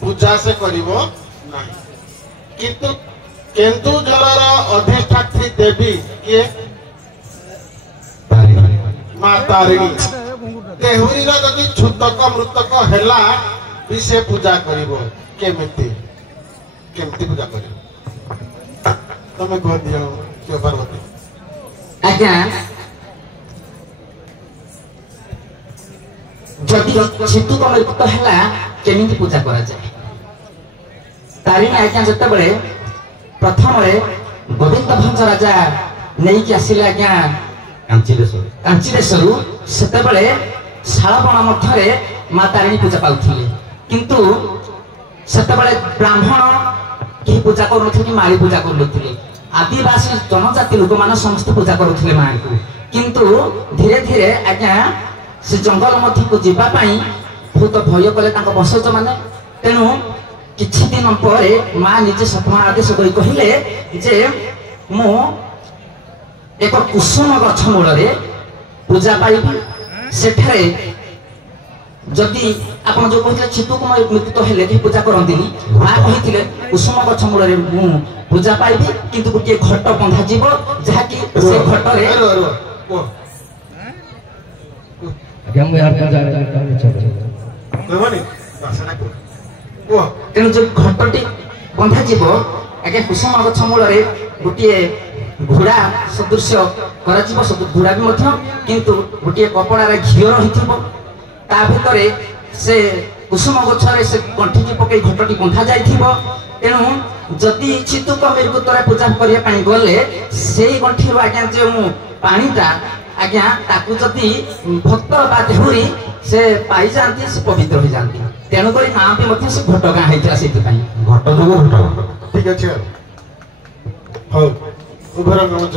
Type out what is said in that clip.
पूजा से करिवो नाही किंतु केन्दुझर अधिष्ठात्री देवी किए माँ तारिणी देहुरी जदि छूतक मृतक हैला भी से पूजा करिवो केमिति पूजा करिवो तमे कह दियो क्यों पार्वती आज्ञा जदि छूतक मृतक हैला केमिति पूजा करा जाए तारिणी आज्ञा जते बळे प्रथम गोविंद भंज राजा नहीं कि आसिले आज्ञा कांचीदेशरू सेते बळे शालबण मध्यरे मां तारिणी पूजा पाउथिले किंतु सेते बळे ब्राह्मण के पूजा करूनथिले माली पूजा करूनथिले आदिवासी जनजाति लोक मान समस्त पूजा करूथिले मां को किंतु धीरे धीरे आज्ञा से जंगल मध्य को जीवा पई बहुत भय कले तांको वंशज माने तेनु किछि दिन परे मां निजे सपना आदेश करी कहिले जे मु एक कुसुम गछ मूल पूजा पाइबी सेठारे जदि आपण जो कहते छितुक मृत्यु हेले कि पूजा करंतिनी मां कहिथिले कुसुम गछ मूल मु पूजा पाइबी किंतु गोटे घट बंधा जीव जहा कि से घट रे गंग यार पूजा कहबनी भाषा को तेणु जो घटटी बंधा जीव आगे कुसुम गछ मूल गोटे घोड़ा सदृश कर घोड़ा भी मध्य किंतु गोटे कपड़ा घी रही ता भितर से कुसुम गछरे से कंठी की पकई घटटी बंधा जाइथिबो तेणु जदि छितुक मृगु द्वारा पूजा करिया पानी गले से गंठी आज्ञा जे मु पानीटा आज्ञा ताकू जदि भक्त बा देहुरी से पाई जानती से पवित्र हो जानती तेणु करी मां भी मध्य से घट गाँ होइतला सेति पई घट जो घट ठीक अछि हो उभर मंच